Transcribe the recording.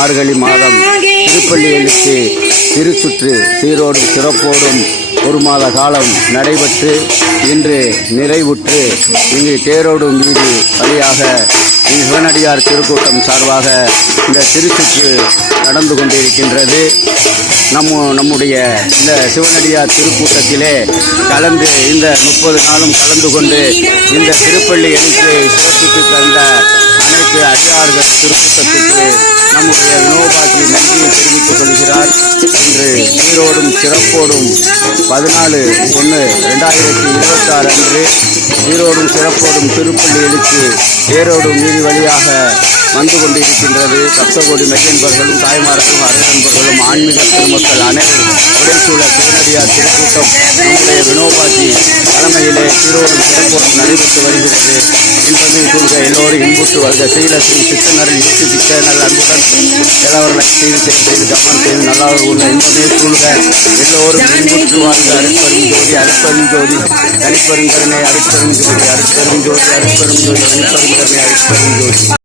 மார்கழி மாதம் திருப்பள்ளி எழுச்சி திருச்சுற்று சீரோடும் சிறப்போடும் ஒரு மாத காலம் நடைபெற்று இன்று நிறைவுற்று இங்கு தேரோடும் வீதி வழியாக சிவனடியார் திருக்கூட்டம் சார்பாக இந்த திருச்சுற்று நடந்து கொண்டிருக்கின்றது. நம்முடைய இந்த சிவனடியார் திருக்கூட்டத்திலே கலந்து இந்த 30 நாளும் கலந்து கொண்டு இந்த திருப்பள்ளி எழுச்சியை சிறப்பித்து தந்த அனைத்து அடியார்கள் திருக்கூட்டத்திற்கு நம்முடைய வினோபாஜி நன்றியை தெரிவித்துக் கொள்கிறார். இன்று சீரோடும் சிறப்போடும் 14/1/2026 அன்று சீரோடும் சிறப்போடும் திருப்பள்ளி எழுச்சி தேரோடும் வீதி வழியாக வந்து கொண்டிருக்கின்றது. சப்தகோடி மெய்யன்பர்களும் தாய்மார்களும் அருளன்பர்களும் ஆன்மீக பெருமக்கள் அனைவரும் உடைசூழ சிவனடியார் திருக்கூட்டம் நம்முடைய வினோபாஜி தலைமையிலே சீரோடும் சிறப்போடும் நடைபெற்று வருகிறது. இன்பமே கூறுக எல்லோரும் இன்புற்று வருக ஸ்ரீலட்சுமி சித்தனரின் யூடியூப் சேனல் அன்புடன் எல்லோரும் செய்து கவனம் செய்து நல்லா உள்ள இன்பமே கூறுக எல்லோரும் இன்புற்று வாழ்க. அருட்பெரும் ஜோதி அருட்பெரும் ஜோதி தனிப்பெருங்கருணை அருட்பெரும் ஜோதி அருட்பெரும் ஜோதி அருட்பெரும் ஜோதி தனிப்பெருங்கருணை அருட்பெரும் ஜோதி.